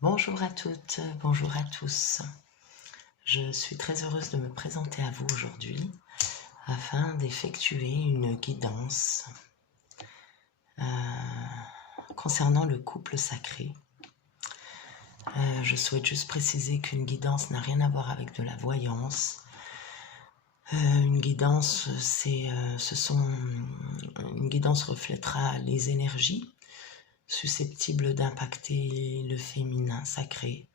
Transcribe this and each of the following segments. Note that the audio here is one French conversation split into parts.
Bonjour à toutes, bonjour à tous. Je suis très heureuse de me présenter à vous aujourd'hui afin d'effectuer une guidance concernant le couple sacré. Je souhaite juste préciser qu'une guidance n'a rien à voir avec de la voyance. Une guidance, une guidance reflètera les énergies susceptibles d'impacter le féminin sacré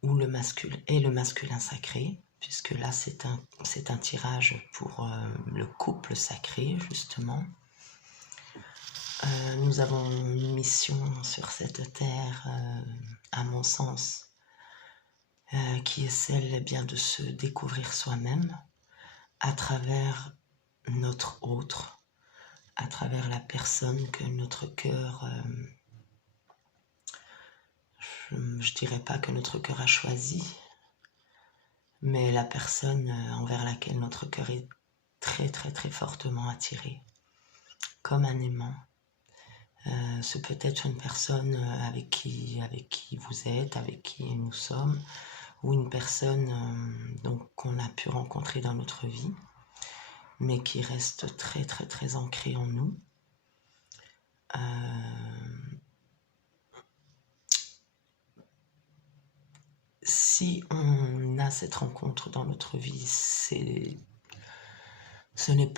ou le masculin sacré, puisque là c'est un tirage pour le couple sacré justement. Nous avons une mission sur cette terre, à mon sens, qui est celle bien de se découvrir soi-même à travers notre autre, à travers la personne que notre cœur, je dirais pas que notre cœur a choisi, mais la personne envers laquelle notre cœur est très très très fortement attiré, comme un aimant. Ce peut être une personne avec qui vous êtes, avec qui nous sommes, ou une personne qu'on a pu rencontrer dans notre vie, mais qui reste très très très ancrée en nous. Si on a cette rencontre dans notre vie, ce n'est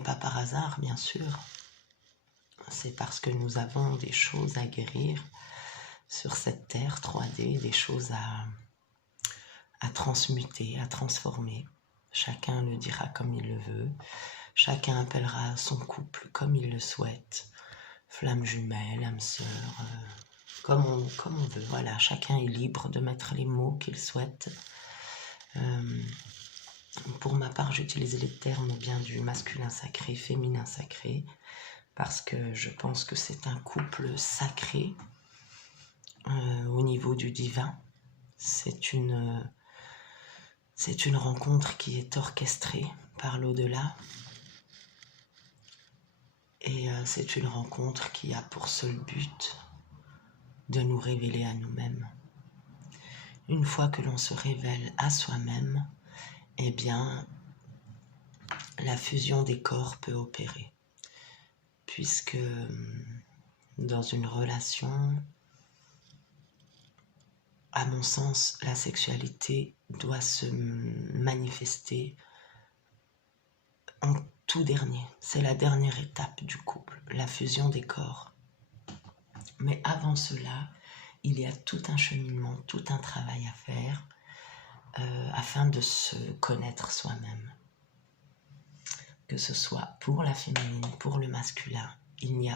pas par hasard, bien sûr. C'est parce que nous avons des choses à guérir sur cette terre 3D, des choses à transmuter, à transformer. Chacun le dira comme il le veut. Chacun appellera son couple comme il le souhaite. Flamme jumelle, âme sœur, comme on veut. Voilà, chacun est libre de mettre les mots qu'il souhaite. Pour ma part, j'utilise les termes bien du masculin sacré, féminin sacré, parce que je pense que c'est un couple sacré au niveau du divin. C'est une rencontre qui est orchestrée par l'au-delà, et c'est une rencontre qui a pour seul but de nous révéler à nous-mêmes. Une fois que l'on se révèle à soi-même, eh bien, la fusion des corps peut opérer, puisque dans une relation, à mon sens, la sexualité doit se manifester en tout dernier. C'est la dernière étape du couple, la fusion des corps. Mais avant cela, il y a tout un cheminement, tout un travail à faire afin de se connaître soi-même. Que ce soit pour la féminine, pour le masculin, il n'y en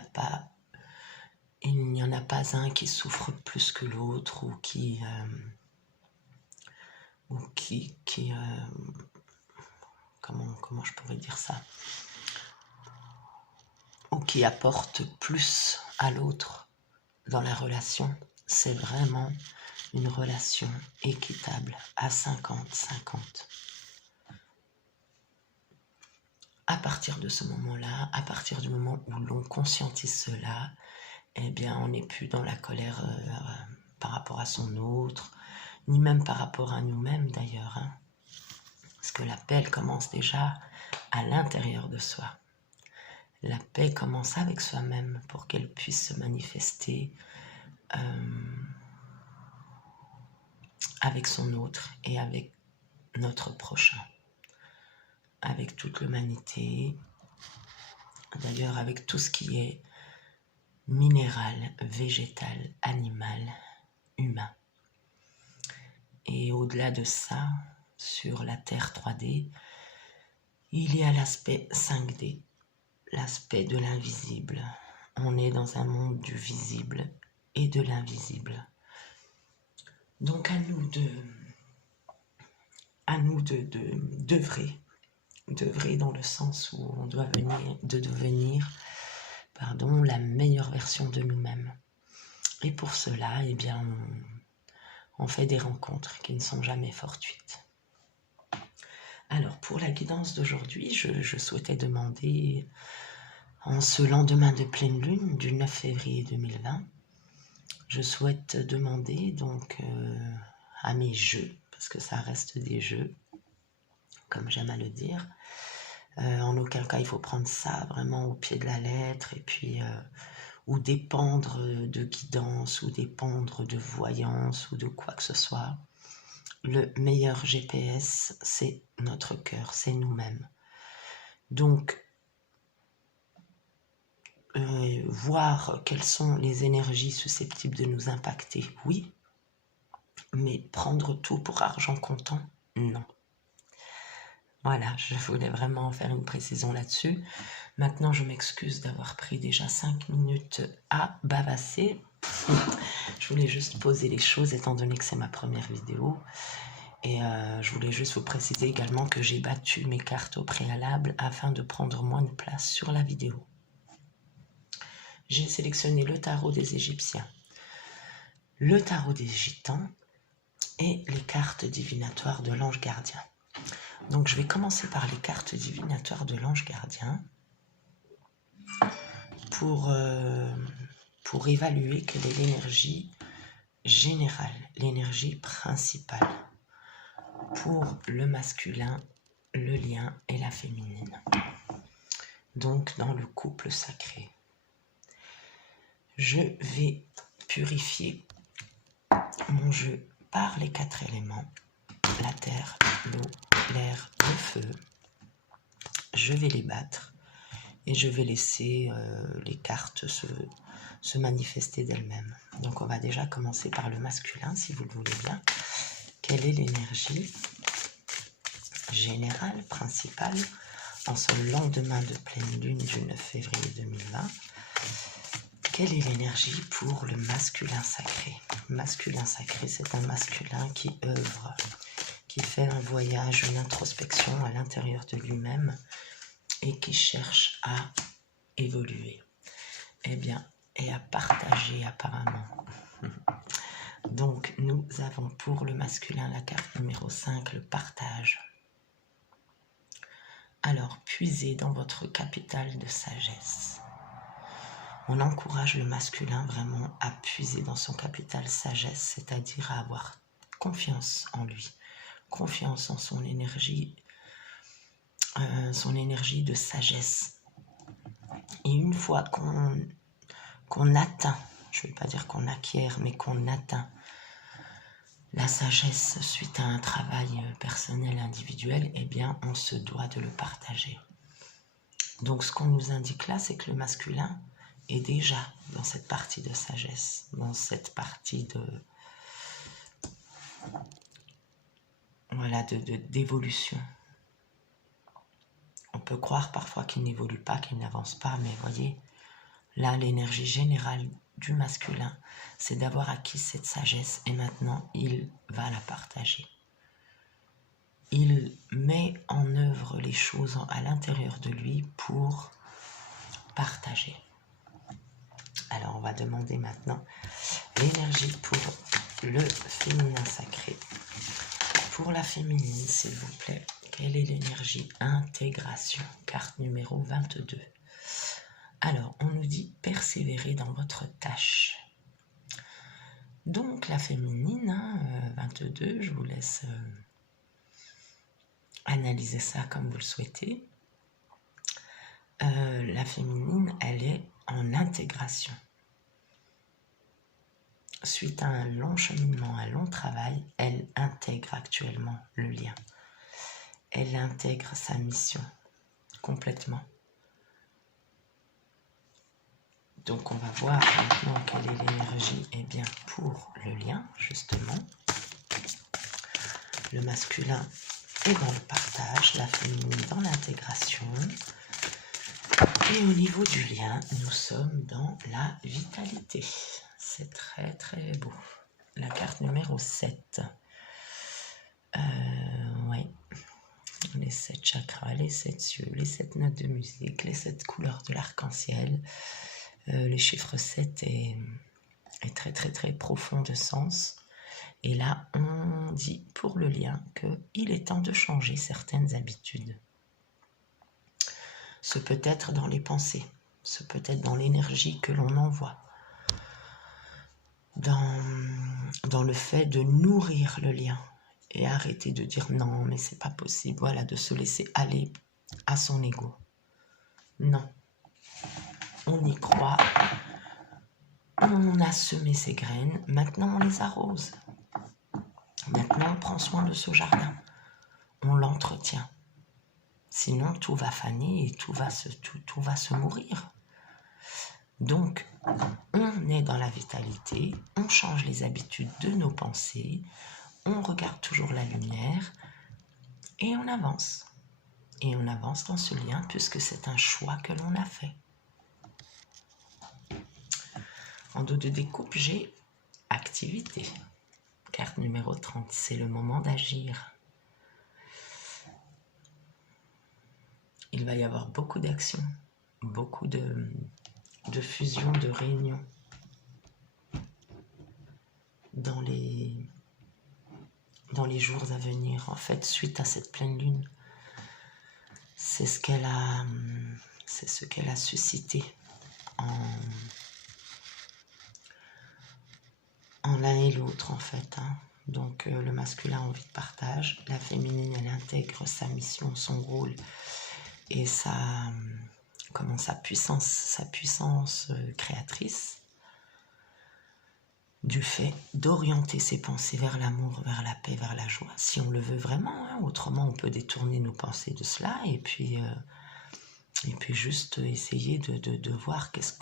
a pas un qui souffre plus que l'autre ou qui comment je pourrais dire ça, ou qui apporte plus à l'autre dans la relation. C'est vraiment une relation équitable à 50-50. À partir de ce moment-là, à partir du moment où l'on conscientise cela, eh bien, on n'est plus dans la colère par rapport à son autre, ni même par rapport à nous-mêmes d'ailleurs. Parce que la paix, elle commence déjà à l'intérieur de soi. La paix commence avec soi-même pour qu'elle puisse se manifester avec son autre et avec notre prochain, avec toute l'humanité, d'ailleurs avec tout ce qui est minéral, végétal, animal, humain. Et au-delà de ça, sur la Terre 3D, il y a l'aspect 5D, l'aspect de l'invisible. On est dans un monde du visible et de l'invisible. Donc à nous d'œuvrer dans le sens où on doit devenir la meilleure version de nous-mêmes. Et pour cela, eh bien, on fait des rencontres qui ne sont jamais fortuites. Alors, pour la guidance d'aujourd'hui, je souhaitais demander, en ce lendemain de pleine lune du 9 février 2020, je souhaite demander donc à mes jeux, parce que ça reste des jeux, comme j'aime à le dire, en aucun cas il faut prendre ça vraiment au pied de la lettre, et puis ou dépendre de guidance, ou dépendre de voyance, ou de quoi que ce soit. Le meilleur GPS, c'est notre cœur, c'est nous-mêmes. Donc, voir quelles sont les énergies susceptibles de nous impacter, oui, mais prendre tout pour argent comptant, non. Voilà, je voulais vraiment faire une précision là-dessus. Maintenant, je m'excuse d'avoir pris déjà 5 minutes à bavasser. Je voulais juste poser les choses étant donné que c'est ma première vidéo. Et je voulais juste vous préciser également que j'ai battu mes cartes au préalable afin de prendre moins de place sur la vidéo. J'ai sélectionné le tarot des Égyptiens, le tarot des Gitans et les cartes divinatoires de l'ange gardien. Donc je vais commencer par les cartes divinatoires de l'ange gardien pour évaluer quelle est l'énergie générale, l'énergie principale pour le masculin, le lien et la féminine. Donc dans le couple sacré. Je vais purifier mon jeu par les 4 éléments, la terre, l'eau, l'air, le feu. Je vais les battre et je vais laisser les cartes se manifester d'elles-mêmes. Donc on va déjà commencer par le masculin, si vous le voulez bien. Quelle est l'énergie générale, principale, en ce lendemain de pleine lune du 9 février 2020 ? Quelle est l'énergie pour le masculin sacré ? Masculin sacré, c'est un masculin qui œuvre, qui fait un voyage, une introspection à l'intérieur de lui-même et qui cherche à évoluer. Eh bien, et à partager apparemment. Donc, nous avons pour le masculin la carte numéro 5, le partage. Alors, puisez dans votre capital de sagesse. On encourage le masculin vraiment à puiser dans son capital sagesse, c'est-à-dire à avoir confiance en lui, confiance en son énergie de sagesse. Et une fois qu'on atteint, je ne vais pas dire qu'on acquiert, mais qu'on atteint la sagesse suite à un travail personnel, individuel, eh bien, on se doit de le partager. Donc, ce qu'on nous indique là, c'est que le masculin est déjà dans cette partie de sagesse, dans cette partie d'évolution. On peut croire parfois qu'il n'évolue pas, qu'il n'avance pas, mais voyez, là, l'énergie générale du masculin, c'est d'avoir acquis cette sagesse et maintenant, il va la partager. Il met en œuvre les choses à l'intérieur de lui pour partager. Alors, on va demander maintenant l'énergie pour le féminin sacré. Pour la féminine, s'il vous plaît, quelle est l'énergie intégration? Carte numéro 22. Alors, on nous dit persévérer dans votre tâche. Donc, la féminine, 22, je vous laisse analyser ça comme vous le souhaitez. La féminine, elle est en intégration. Suite à un long cheminement, un long travail, elle intègre actuellement le lien. Elle intègre sa mission complètement. Donc on va voir maintenant quelle est l'énergie pour le lien, justement. Le masculin est dans le partage, la féminine dans l'intégration. Et au niveau du lien, nous sommes dans la vitalité. C'est très très beau. La carte numéro 7. Oui. Les 7 chakras, les 7 cieux, les 7 notes de musique, les 7 couleurs de l'arc-en-ciel. Le chiffre 7 est très très très profond de sens. Et là, on dit pour le lien qu'il est temps de changer certaines habitudes. Ce peut être dans les pensées, ce peut être dans l'énergie que l'on envoie. dans le fait de nourrir le lien et arrêter de dire non, mais c'est pas possible, voilà, de se laisser aller à son ego. Non, on y croit, on a semé ses graines, maintenant on les arrose. Maintenant on prend soin de ce jardin, on l'entretient. Sinon tout va faner et tout va se mourir. Donc, on est dans la vitalité, on change les habitudes de nos pensées, on regarde toujours la lumière et on avance. Et on avance dans ce lien puisque c'est un choix que l'on a fait. En dos de découpe, j'ai activité. Carte numéro 30, c'est le moment d'agir. Il va y avoir beaucoup d'actions, beaucoup de fusions, de réunions dans les jours à venir. En fait, suite à cette pleine lune, c'est ce qu'elle a suscité en l'un et l'autre, en fait. Donc, le masculin a envie de partage, la féminine, elle intègre sa mission, son rôle et sa puissance créatrice du fait d'orienter ses pensées vers l'amour, vers la paix, vers la joie, si on le veut vraiment. Autrement, on peut détourner nos pensées de cela et puis juste essayer de voir qu'est-ce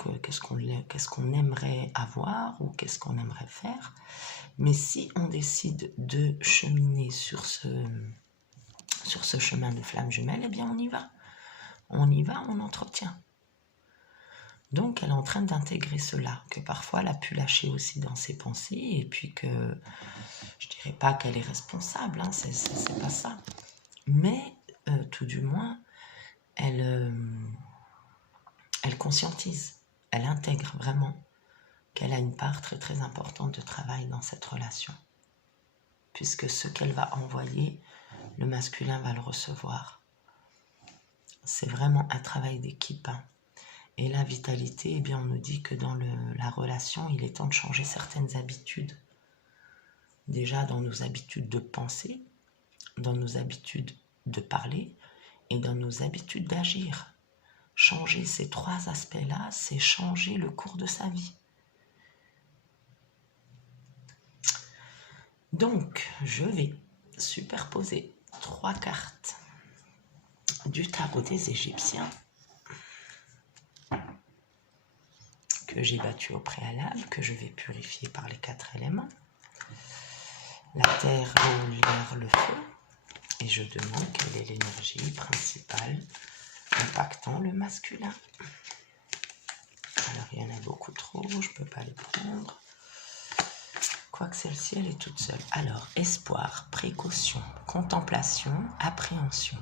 qu'on aimerait avoir ou qu'est-ce qu'on aimerait faire. Mais si on décide de cheminer sur ce chemin de flamme jumelle, eh bien on y va. On y va, on entretient. Donc elle est en train d'intégrer cela, que parfois elle a pu lâcher aussi dans ses pensées, et puis que je dirais pas qu'elle est responsable, c'est pas ça. Mais tout du moins, elle conscientise, elle intègre vraiment qu'elle a une part très très importante de travail dans cette relation. Puisque ce qu'elle va envoyer, le masculin va le recevoir. C'est vraiment un travail d'équipe. Et la vitalité, eh bien, on nous dit que dans la relation, il est temps de changer certaines habitudes. Déjà dans nos habitudes de penser, dans nos habitudes de parler et dans nos habitudes d'agir. Changer ces trois aspects-là, c'est changer le cours de sa vie. Donc, je vais superposer 3 cartes du tarot des Égyptiens que j'ai battu au préalable, que je vais purifier par les 4 éléments. La terre, l'eau, l'air, le feu. Et je demande quelle est l'énergie principale impactant le masculin. Alors, il y en a beaucoup trop, je ne peux pas les prendre. Quoique celle-ci, elle est toute seule. Alors, espoir, précaution, contemplation, appréhension.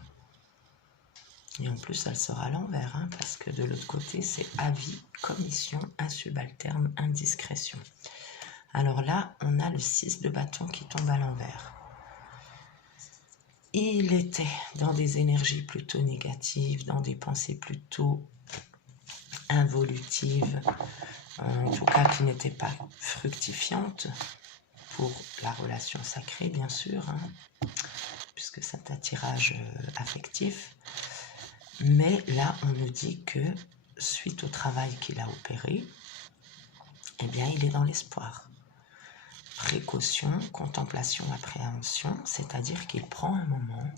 Et en plus, elle sera à l'envers, parce que de l'autre côté, c'est avis, commission, insubalterne, indiscrétion. Alors là, on a le 6 de bâton qui tombe à l'envers. Il était dans des énergies plutôt négatives, dans des pensées plutôt involutives, en tout cas qui n'étaient pas fructifiantes pour la relation sacrée, bien sûr, puisque c'est un tirage affectif. Mais là, on nous dit que suite au travail qu'il a opéré, eh bien, il est dans l'espoir. Précaution, contemplation, appréhension, c'est-à-dire qu'il prend un moment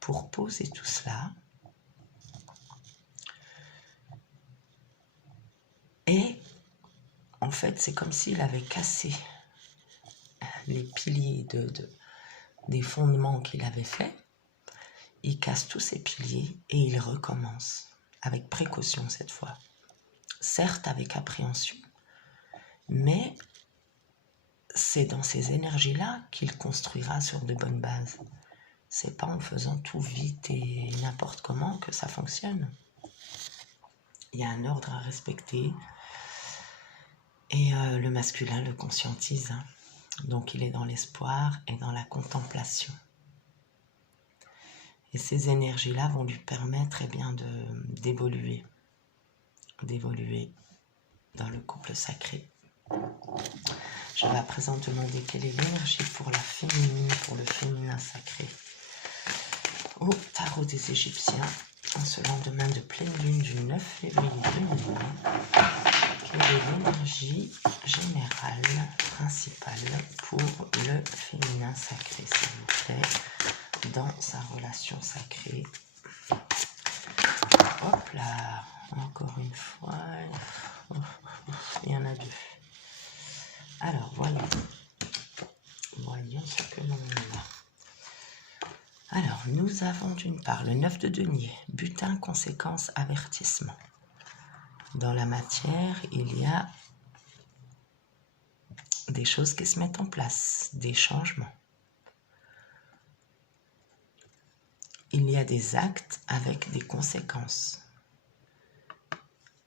pour poser tout cela et en fait, c'est comme s'il avait cassé les piliers des fondements qu'il avait faits. Il casse tous ces piliers et il recommence avec précaution cette fois. Certes avec appréhension, mais c'est dans ces énergies-là qu'il construira sur de bonnes bases. C'est pas en faisant tout vite et n'importe comment que ça fonctionne. Il y a un ordre à respecter et le masculin le conscientise. Donc il est dans l'espoir et dans la contemplation. Et ces énergies-là vont lui permettre d'évoluer dans le couple sacré. Je vais à présent demander quelle est l'énergie pour la féminine, pour le féminin sacré. Au tarot des Égyptiens, en ce lendemain de pleine lune du 9 février 2020, quelle est l'énergie générale, principale pour le féminin sacré, s'il vous plaît, dans sa relation sacrée. Hop là, encore une fois, il y en a deux. Alors, voyons ce que l'on a. Alors, nous avons d'une part le 9 de denier, butin, conséquence, avertissement. Dans la matière, il y a des choses qui se mettent en place, des changements. Il y a des actes avec des conséquences.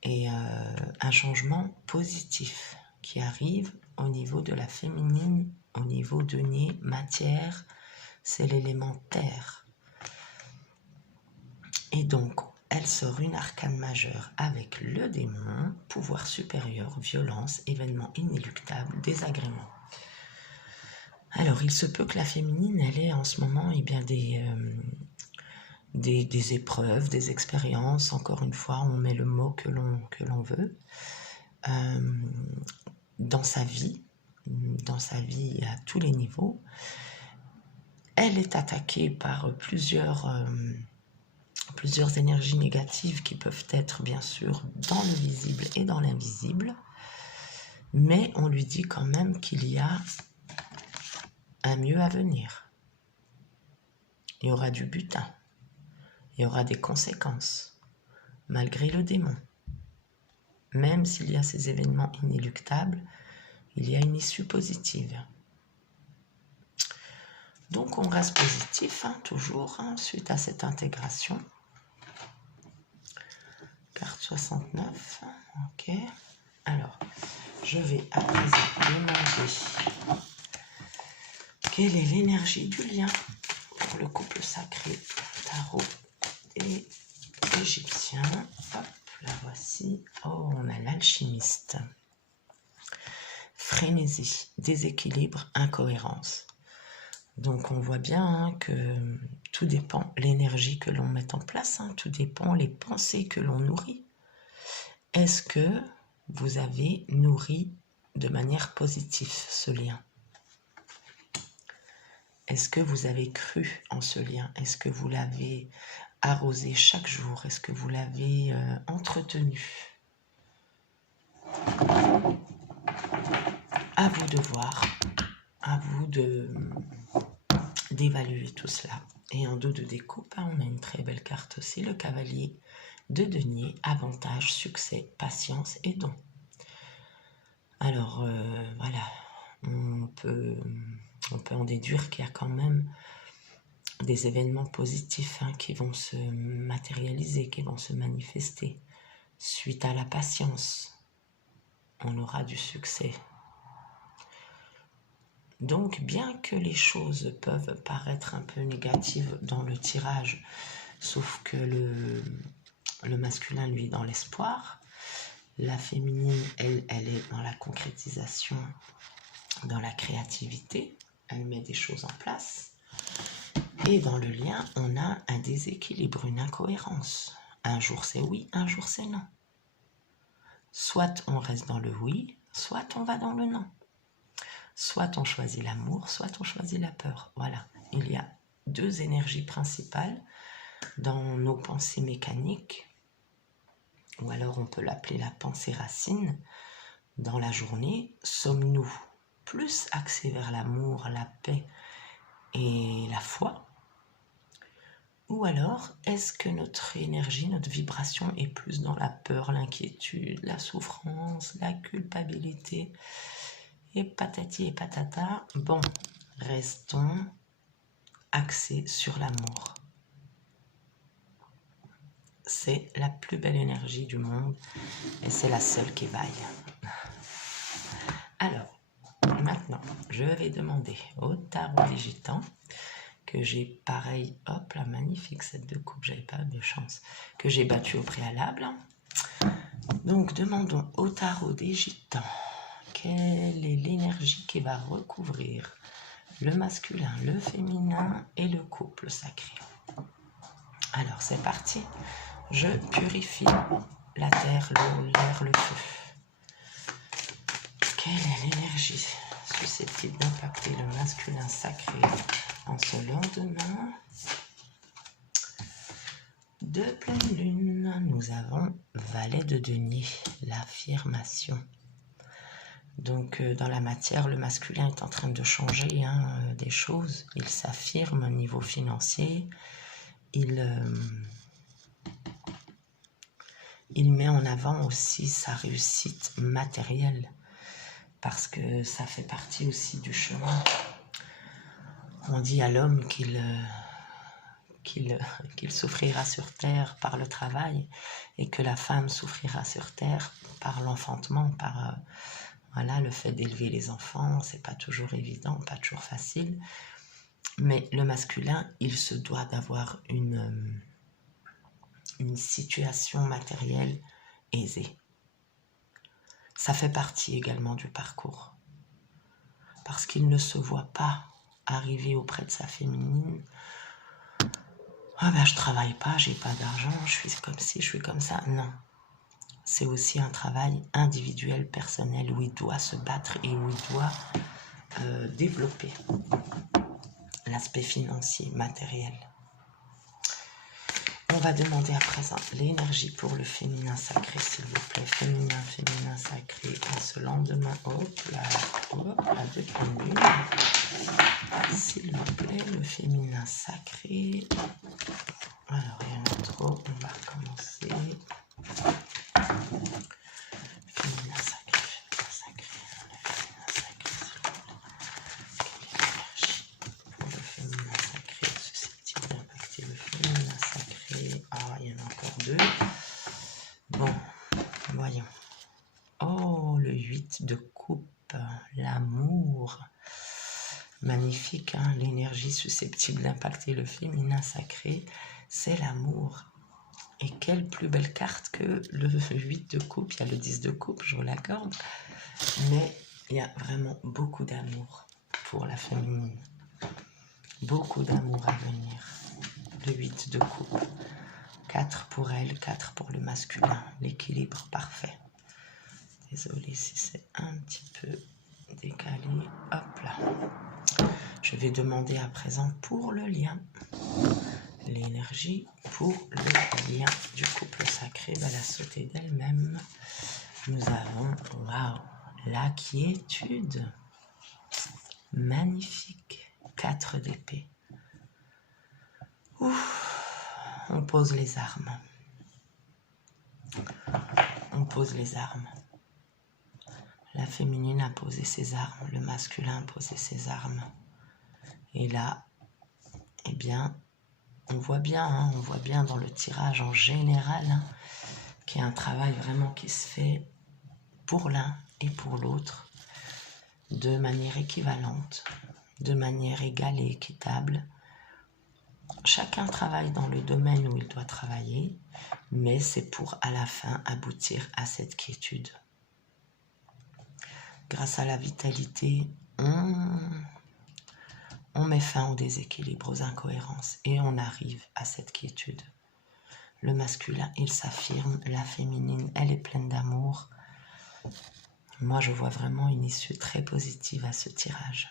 Et un changement positif qui arrive au niveau de la féminine, au niveau denier, matière, c'est l'élément terre. Et donc, elle sort une arcane majeure avec le démon, pouvoir supérieur, violence, événement inéluctable, désagrément. Alors, il se peut que la féminine, elle ait en ce moment des épreuves, des expériences. Encore une fois, on met le mot que l'on veut. Dans sa vie à tous les niveaux, elle est attaquée par plusieurs énergies négatives qui peuvent être bien sûr dans le visible et dans l'invisible, mais on lui dit quand même qu'il y a un mieux à venir. Il y aura du butin, il y aura des conséquences, malgré le démon. Même s'il y a ces événements inéluctables, il y a une issue positive. Donc on reste positif, toujours, suite à cette intégration. Carte 69, ok. Alors, je vais à présent demander quelle est l'énergie du lien pour le couple sacré, tarot et égyptien. Hop, la voici. Oh, on a l'alchimiste. Frénésie, déséquilibre, incohérence. Donc on voit bien que tout dépend l'énergie que l'on met en place, tout dépend les pensées que l'on nourrit. Est-ce que vous avez nourri de manière positive ce lien? Est-ce que vous avez cru en ce lien? Est-ce que vous l'avez arrosé chaque jour? Est-ce que vous l'avez entretenu? À vous de voir, à vous d'évaluer tout cela. Et en dos de découpe, on a une très belle carte aussi, le cavalier de denier, avantage, succès, patience et don. Alors, voilà, on peut en déduire qu'il y a quand même des événements positifs qui vont se matérialiser, qui vont se manifester. Suite à la patience, on aura du succès. Donc, bien que les choses peuvent paraître un peu négatives dans le tirage, sauf que le masculin, lui, est dans l'espoir, la féminine, elle est dans la concrétisation, dans la créativité, elle met des choses en place. Et dans le lien, on a un déséquilibre, une incohérence. Un jour c'est oui, un jour c'est non. Soit on reste dans le oui, soit on va dans le non. Soit on choisit l'amour, soit on choisit la peur. Voilà, il y a deux énergies principales dans nos pensées mécaniques, ou alors on peut l'appeler la pensée racine. Dans la journée, sommes-nous plus axés vers l'amour, la paix et la foi? Ou alors, est-ce que notre énergie, notre vibration est plus dans la peur, l'inquiétude, la souffrance, la culpabilité? Et patati et patata, bon, restons axés sur l'amour. C'est la plus belle énergie du monde et c'est la seule qui vaille. Alors, maintenant, je vais demander au tarot des gitans, que j'ai pareil, hop, la magnifique cette de coupe, j'avais pas de chance, que j'ai battu au préalable. Donc, demandons au tarot des gitans. Quelle est l'énergie l'énergie qui va recouvrir le masculin, le féminin et le couple sacré. Alors c'est parti, je purifie la terre, l'eau, l'air, le feu. Quelle est l'énergie susceptible d'impacter le masculin sacré en ce lendemain de pleine lune? Nous avons valet de denier, l'affirmation. Donc dans la matière, le masculin est en train de changer des choses. Il s'affirme au niveau financier. Il met en avant aussi sa réussite matérielle parce que ça fait partie aussi du chemin. On dit à l'homme qu'il souffrira sur terre par le travail et que la femme souffrira sur terre par l'enfantement, par voilà, le fait d'élever les enfants. C'est pas toujours évident, pas toujours facile. Mais le masculin, il se doit d'avoir une situation matérielle aisée. Ça fait partie également du parcours. Parce qu'il ne se voit pas arriver auprès de sa féminine. Ah ben je travaille pas, j'ai pas d'argent, je suis comme ci, je suis comme ça. Non. C'est aussi un travail individuel, personnel, où il doit se battre et où il doit développer l'aspect financier, matériel. On va demander à présent l'énergie pour le féminin sacré, s'il vous plaît. Féminin sacré, en ce lendemain. Hop là, de pleine lune. S'il vous plaît, le féminin sacré. Alors, il y en a trop, on va recommencer. Féminin sacré, pour le féminin sacré, susceptible d'impacter le féminin sacré. Ah, il y en a encore deux. Bon, voyons. Oh, le 8 de coupe, l'amour. Magnifique, hein? L'énergie susceptible d'impacter le féminin sacré, c'est l'amour. Et quelle plus belle carte que le 8 de coupe. Il y a le 10 de coupe, je vous l'accorde. Mais il y a vraiment beaucoup d'amour pour la féminine. Beaucoup d'amour à venir. Le 8 de coupe. 4 pour elle, 4 pour le masculin. L'équilibre parfait. Désolée si c'est un petit peu décalé. Hop là. Je vais demander à présent pour le lien. L'énergie pour le lien du couple sacré va la sauter d'elle-même. Nous avons, waouh, la quiétude. Magnifique. 4 d'épée. On pose les armes. On pose les armes. La féminine a posé ses armes, le masculin a posé ses armes. Et là, eh bien, on voit bien dans le tirage en général qu'il y a un travail vraiment qui se fait pour l'un et pour l'autre de manière équivalente, de manière égale et équitable. Chacun travaille dans le domaine où il doit travailler, mais c'est pour à la fin aboutir à cette quiétude. Grâce à la vitalité, on met fin au déséquilibre, aux incohérences et on arrive à cette quiétude. Le masculin, il s'affirme, la féminine, elle est pleine d'amour. Moi, je vois vraiment une issue très positive à ce tirage,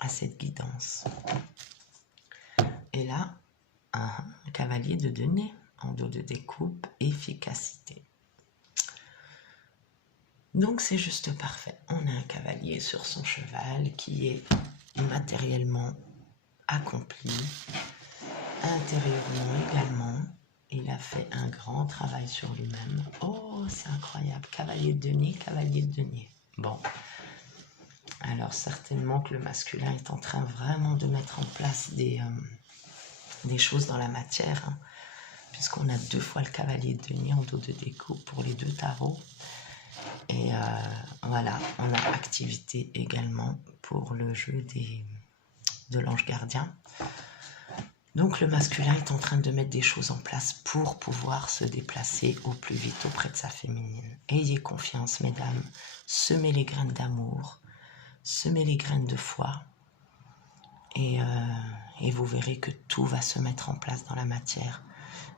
à cette guidance. Et là, un cavalier de denier en dos de découpe, efficacité. Donc c'est juste parfait. On a un cavalier sur son cheval qui est matériellement accompli, intérieurement également. Il a fait un grand travail sur lui-même. Oh, c'est incroyable. Cavalier de denier, cavalier de denier. Bon. Alors certainement que le masculin est en train vraiment de mettre en place des choses dans la matière, hein, puisqu'on a 2 fois le cavalier de denier en dos de découpe pour les 2 tarots. Et voilà, on a activité également pour le jeu de l'ange gardien. Donc le masculin est en train de mettre des choses en place pour pouvoir se déplacer au plus vite auprès de sa féminine. Ayez confiance, mesdames. Semez les graines d'amour, semez les graines de foi. Et vous verrez que tout va se mettre en place dans la matière.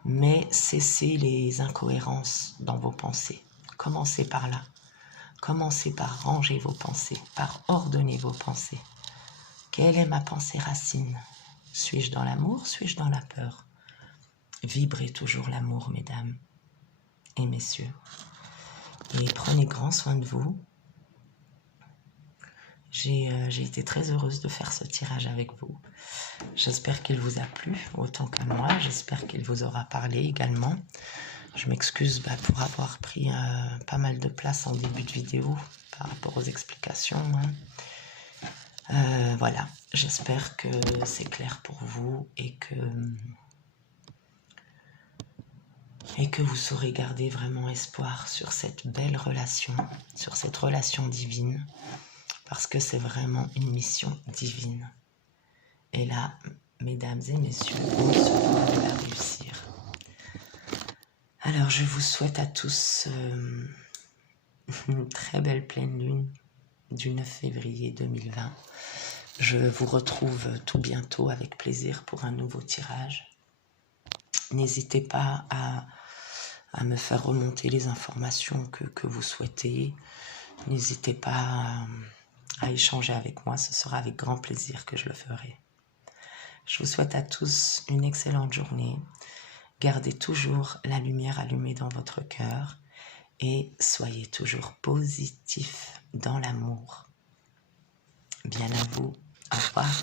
Mais cessez les incohérences dans vos pensées. Commencez par là. Commencez par ranger vos pensées, par ordonner vos pensées. Quelle est ma pensée racine? Suis-je dans l'amour? Suis-je dans la peur? Vibrez toujours l'amour, mesdames et messieurs. Et prenez grand soin de vous. J'ai été très heureuse de faire ce tirage avec vous. J'espère qu'il vous a plu autant qu'à moi. J'espère qu'il vous aura parlé également. Je m'excuse pour avoir pris pas mal de place en début de vidéo par rapport aux explications. Voilà, j'espère que c'est clair pour vous et que vous saurez garder vraiment espoir sur cette belle relation, sur cette relation divine, parce que c'est vraiment une mission divine. Et là, mesdames et messieurs, on se doit de la réussir. Alors, je vous souhaite à tous une très belle pleine lune du 9 février 2020. Je vous retrouve tout bientôt avec plaisir pour un nouveau tirage. N'hésitez pas à me faire remonter les informations que vous souhaitez. N'hésitez pas à échanger avec moi, ce sera avec grand plaisir que je le ferai. Je vous souhaite à tous une excellente journée. Gardez toujours la lumière allumée dans votre cœur et soyez toujours positifs dans l'amour. Bien à vous. Au revoir.